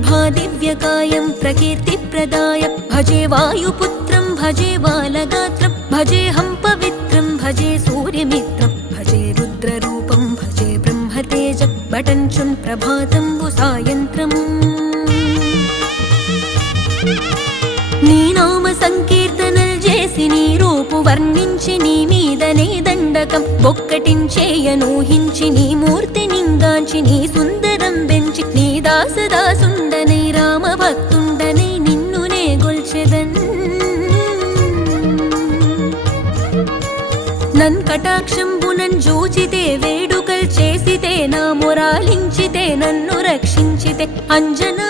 ప్రభాదివ్యకాయం ప్రకీర్తిప్రదాయ భజే వాయుపుత్రం భజే బాలగాత్రం భజేహం పవిత్రం భజే సూర్యమిత్రం భజే రుద్రరూపం భజే బ్రహ్మతేజం బటంచున్ ప్రభాతంబు సాయంత్రము నీ నామ సంకీర్తనల్ చేసి నీ రూపు వర్ణించి నీ మీదనే దండకం బొక్కటించేయనూహించి నీ మూర్తి నింగాంచి నీ సుందరం బెంచి నీ దాసదాసుండనై రామ భక్తుండనై నిన్నునే గొల్చెదన్ నన్ కటాక్షంబునన్ జూచితే వేడుకల్ చేసితే నా మొరాలించితే నన్ను రక్షించితే అంజనా